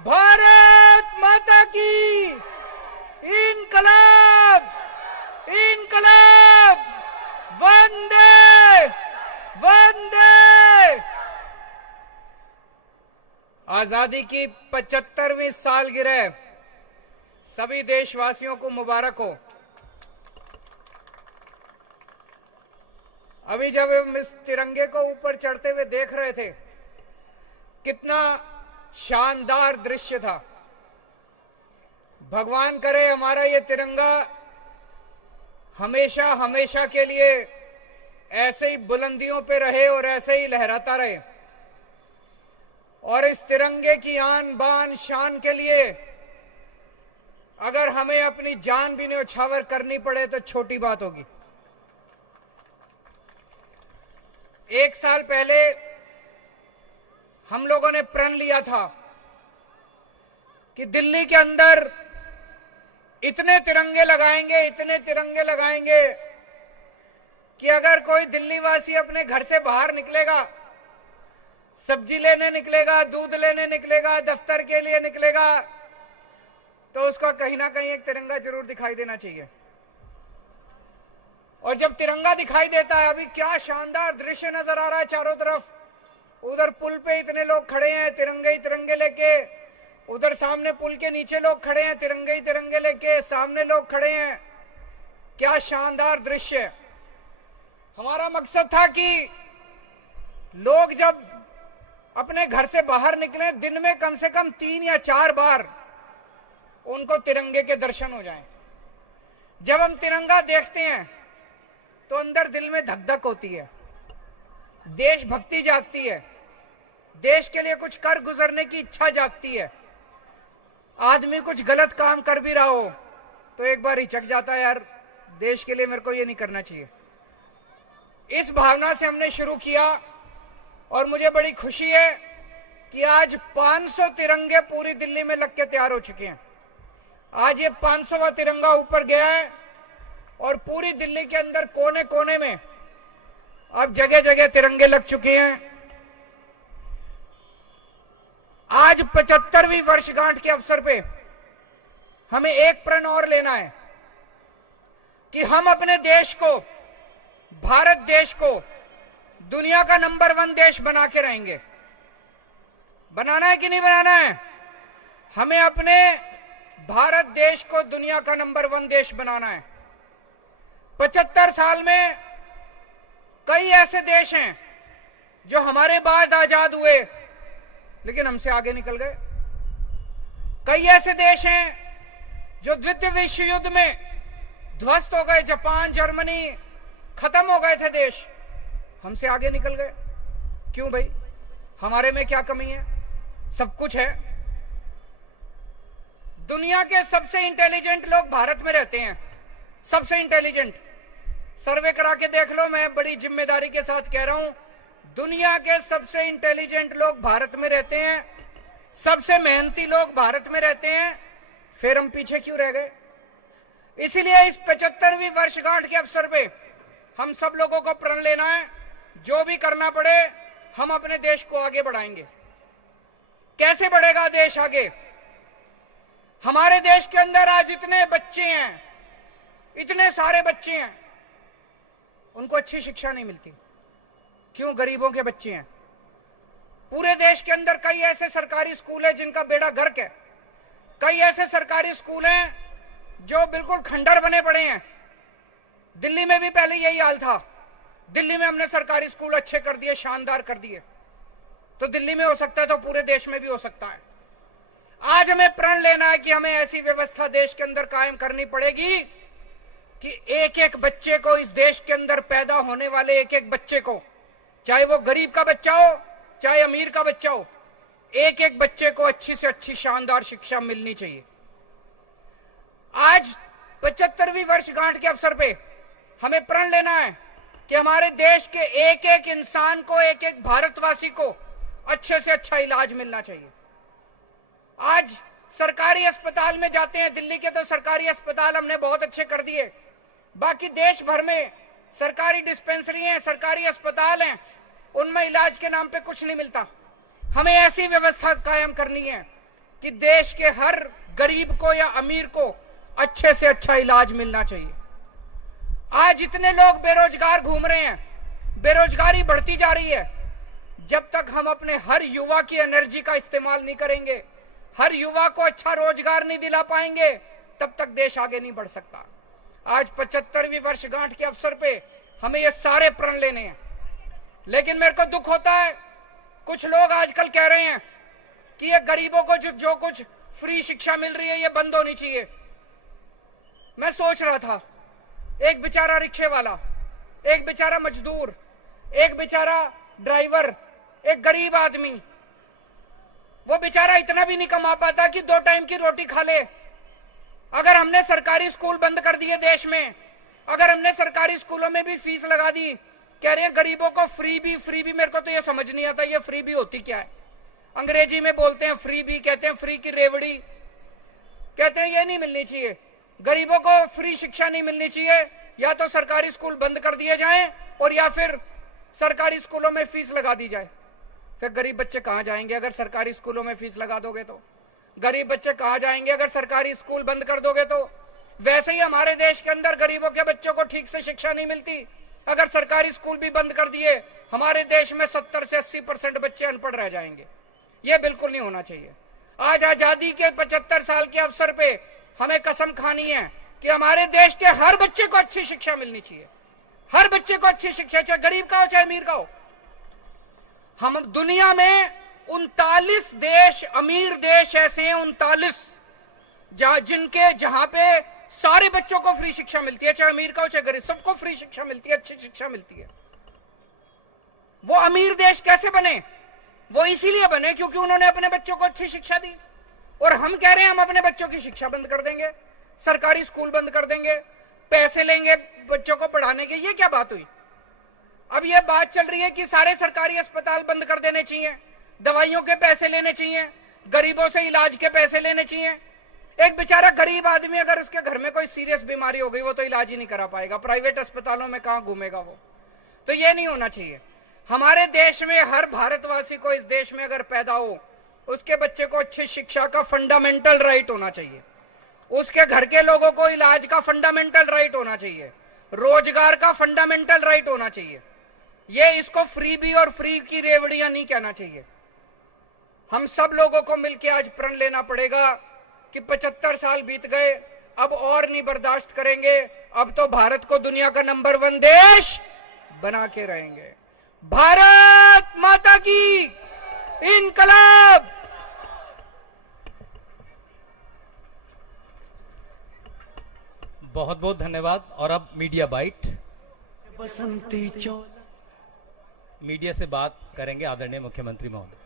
भारत माता की इनकलाब, इनकलाब, वंदे वंदे। आजादी की 75वीं सालगिरह सभी देशवासियों को मुबारक हो। अभी जब हम इस तिरंगे को ऊपर चढ़ते हुए देख रहे थे, कितना शानदार दृश्य था। भगवान करे हमारा ये तिरंगा हमेशा हमेशा के लिए ऐसे ही बुलंदियों पे रहे और ऐसे ही लहराता रहे। और इस तिरंगे की आन बान शान के लिए अगर हमें अपनी जान भी न्यौछावर करनी पड़े तो छोटी बात होगी। 1 साल पहले हम लोगों ने प्रण लिया था कि दिल्ली के अंदर इतने तिरंगे लगाएंगे, इतने तिरंगे लगाएंगे कि अगर कोई दिल्ली वासी अपने घर से बाहर निकलेगा, सब्जी लेने निकलेगा, दूध लेने निकलेगा, दफ्तर के लिए निकलेगा, तो उसको कहीं ना कहीं एक तिरंगा जरूर दिखाई देना चाहिए। और जब तिरंगा दिखाई देता है, अभी क्या शानदार दृश्य नजर आ रहा है चारों तरफ। उधर पुल पे इतने लोग खड़े हैं तिरंगे ही तिरंगे लेके, उधर सामने पुल के नीचे लोग खड़े हैं तिरंगे ही तिरंगे लेके, सामने लोग खड़े हैं। क्या शानदार दृश्य। हमारा मकसद था कि लोग जब अपने घर से बाहर निकले, दिन में कम से कम 3 या 4 बार उनको तिरंगे के दर्शन हो जाएं। जब हम तिरंगा देखते हैं तो अंदर दिल में धक धक होती है, देशभक्ति जागती है, देश के लिए कुछ कर गुजरने की इच्छा जागती है। आदमी कुछ गलत काम कर भी रहा हो तो एक बार हिचक जाता है, यार देश के लिए मेरे को ये नहीं करना चाहिए। इस भावना से हमने शुरू किया और मुझे बड़ी खुशी है कि आज 500 तिरंगे पूरी दिल्ली में लग के तैयार हो चुके हैं। आज ये 500वां तिरंगा ऊपर गया है और पूरी दिल्ली के अंदर कोने कोने में अब जगह जगह तिरंगे लग चुके हैं। आज 75वीं वर्षगांठ के अवसर पे हमें एक प्रण और लेना है कि हम अपने देश को, भारत देश को दुनिया का नंबर 1 देश बना के रहेंगे। बनाना है कि नहीं बनाना है? हमें अपने भारत देश को दुनिया का नंबर 1 देश बनाना है। 75 साल में कई ऐसे देश हैं जो हमारे बाद आजाद हुए लेकिन हमसे आगे निकल गए। कई ऐसे देश हैं जो द्वितीय विश्व युद्ध में ध्वस्त हो गए, जापान, जर्मनी, खत्म हो गए थे देश, हमसे आगे निकल गए। क्यों भाई? हमारे में क्या कमी है? सब कुछ है। दुनिया के सबसे इंटेलिजेंट लोग भारत में रहते हैं, सबसे इंटेलिजेंट। सर्वे करा के देख लो, मैं बड़ी जिम्मेदारी के साथ कह रहा हूं, दुनिया के सबसे इंटेलिजेंट लोग भारत में रहते हैं, सबसे मेहनती लोग भारत में रहते हैं। फिर हम पीछे क्यों रह गए? इसीलिए इस 75वीं वर्षगांठ के अवसर पे हम सब लोगों को प्रण लेना है, जो भी करना पड़े हम अपने देश को आगे बढ़ाएंगे। कैसे बढ़ेगा देश आगे? हमारे देश के अंदर आज इतने बच्चे हैं, इतने सारे बच्चे हैं, उनको अच्छी शिक्षा नहीं मिलती। क्यों? गरीबों के बच्चे हैं। पूरे देश के अंदर कई ऐसे सरकारी स्कूल हैं जिनका बेड़ा गर्क है। कई ऐसे सरकारी स्कूल हैं जो बिल्कुल खंडर बने पड़े हैं। दिल्ली में भी पहले यही हाल था। दिल्ली में हमने सरकारी स्कूल अच्छे कर दिए, शानदार कर दिए। तो दिल्ली में हो सकता है तो पूरे देश में भी हो सकता है। आज हमें प्रण लेना है कि हमें ऐसी व्यवस्था देश के अंदर कायम करनी पड़ेगी कि एक एक बच्चे को, इस देश के अंदर पैदा होने वाले एक एक बच्चे को, चाहे वो गरीब का बच्चा हो चाहे अमीर का बच्चा हो, एक एक बच्चे को अच्छी से अच्छी शानदार शिक्षा मिलनी चाहिए। आज 75वीं वर्षगांठ के अवसर पे हमें प्रण लेना है कि हमारे देश के एक एक इंसान को, एक एक भारतवासी को अच्छे से अच्छा इलाज मिलना चाहिए। आज सरकारी अस्पताल में जाते हैं, दिल्ली के तो सरकारी अस्पताल हमने बहुत अच्छे कर दिए, बाकी देश भर में सरकारी डिस्पेंसरी हैं, सरकारी अस्पताल हैं, उनमें इलाज के नाम पे कुछ नहीं मिलता। हमें ऐसी व्यवस्था कायम करनी है कि देश के हर गरीब को या अमीर को अच्छे से अच्छा इलाज मिलना चाहिए। आज इतने लोग बेरोजगार घूम रहे हैं, बेरोजगारी बढ़ती जा रही है। जब तक हम अपने हर युवा की एनर्जी का इस्तेमाल नहीं करेंगे, हर युवा को अच्छा रोजगार नहीं दिला पाएंगे, तब तक देश आगे नहीं बढ़ सकता। आज 75वीं वर्षगांठ के अवसर पे हमें ये सारे प्रण लेने हैं, लेकिन मेरे को दुख होता है, कुछ लोग आजकल कह रहे हैं कि ये गरीबों को जो कुछ फ्री शिक्षा मिल रही है ये बंद होनी चाहिए। मैं सोच रहा था, एक बेचारा रिक्शे वाला, एक बेचारा मजदूर, एक बेचारा ड्राइवर, एक गरीब आदमी, वो बेचारा इतना भी नहीं कमा पाता कि 2 टाइम की रोटी खा ले। अगर हमने सरकारी स्कूल बंद कर दिए देश में, अगर हमने सरकारी स्कूलों में भी फीस लगा दी, कह रहे हैं गरीबों को फ्री भी, मेरे को तो ये समझ नहीं आता ये फ्री भी होती क्या है। अंग्रेजी में बोलते हैं फ्री भी, कहते हैं फ्री की रेवड़ी, कहते हैं ये नहीं मिलनी चाहिए। गरीबों को फ्री शिक्षा नहीं मिलनी चाहिए, या तो सरकारी स्कूल बंद कर दिए जाएं और या फिर सरकारी स्कूलों में फीस लगा दी जाए। फिर गरीब बच्चे कहां जाएंगे अगर सरकारी स्कूलों में फीस लगा दोगे तो? गरीब बच्चे कहां जाएंगे अगर सरकारी स्कूल बंद कर दोगे तो? वैसे ही हमारे देश के अंदर गरीबों के बच्चों को ठीक से शिक्षा नहीं मिलती। अगर सरकारी स्कूल भी बंद कर दिए, हमारे देश में 70 से 80% बच्चे अनपढ़ रह जाएंगे। यह बिल्कुल नहीं होना चाहिए। आज आजादी के 75 साल के अवसर पे हमें कसम खानी है कि हमारे देश के हर बच्चे को अच्छी शिक्षा मिलनी चाहिए, हर बच्चे को अच्छी शिक्षा, चाहे गरीब का हो चाहे अमीर का हो। हम दुनिया में 39 देश, अमीर देश ऐसे हैं 39, जहां पे सारे बच्चों को फ्री शिक्षा मिलती है, चाहे अमीर का हो चाहे गरीब, सबको फ्री शिक्षा मिलती है, अच्छी शिक्षा मिलती है। वो अमीर देश कैसे बने? वो इसीलिए बने क्योंकि उन्होंने अपने बच्चों को अच्छी शिक्षा दी। और हम कह रहे हैं हम अपने बच्चों की शिक्षा बंद कर देंगे, सरकारी स्कूल बंद कर देंगे, पैसे लेंगे बच्चों को पढ़ाने के। ये क्या बात हुई? अब ये बात चल रही है कि सारे सरकारी अस्पताल बंद कर देने चाहिए, दवाइयों के पैसे लेने चाहिए, गरीबों से इलाज के पैसे लेने चाहिए। एक बेचारा गरीब आदमी अगर उसके घर में कोई सीरियस बीमारी हो गई, वो तो इलाज ही नहीं करा पाएगा, प्राइवेट अस्पतालों में कहां घूमेगा वो? तो ये नहीं होना चाहिए। हमारे देश में हर भारतवासी को इस देश में अगर पैदा हो, उसके बच्चे को अच्छी शिक्षा का फंडामेंटल राइट होना चाहिए, उसके घर के लोगों को इलाज का फंडामेंटल राइट होना चाहिए, रोजगार का फंडामेंटल राइट होना चाहिए। ये इसको फ्री भी और फ्री की रेवड़ियां नहीं कहना चाहिए। हम सब लोगों को मिलकर आज प्रण लेना पड़ेगा कि 75 साल बीत गए, अब और नहीं बर्दाश्त करेंगे, अब तो भारत को दुनिया का नंबर 1 देश बना के रहेंगे। भारत माता की इनकलाब। बहुत बहुत धन्यवाद। और अब मीडिया बाइट, बसंती चोला मीडिया से बात करेंगे आदरणीय मुख्यमंत्री महोदय।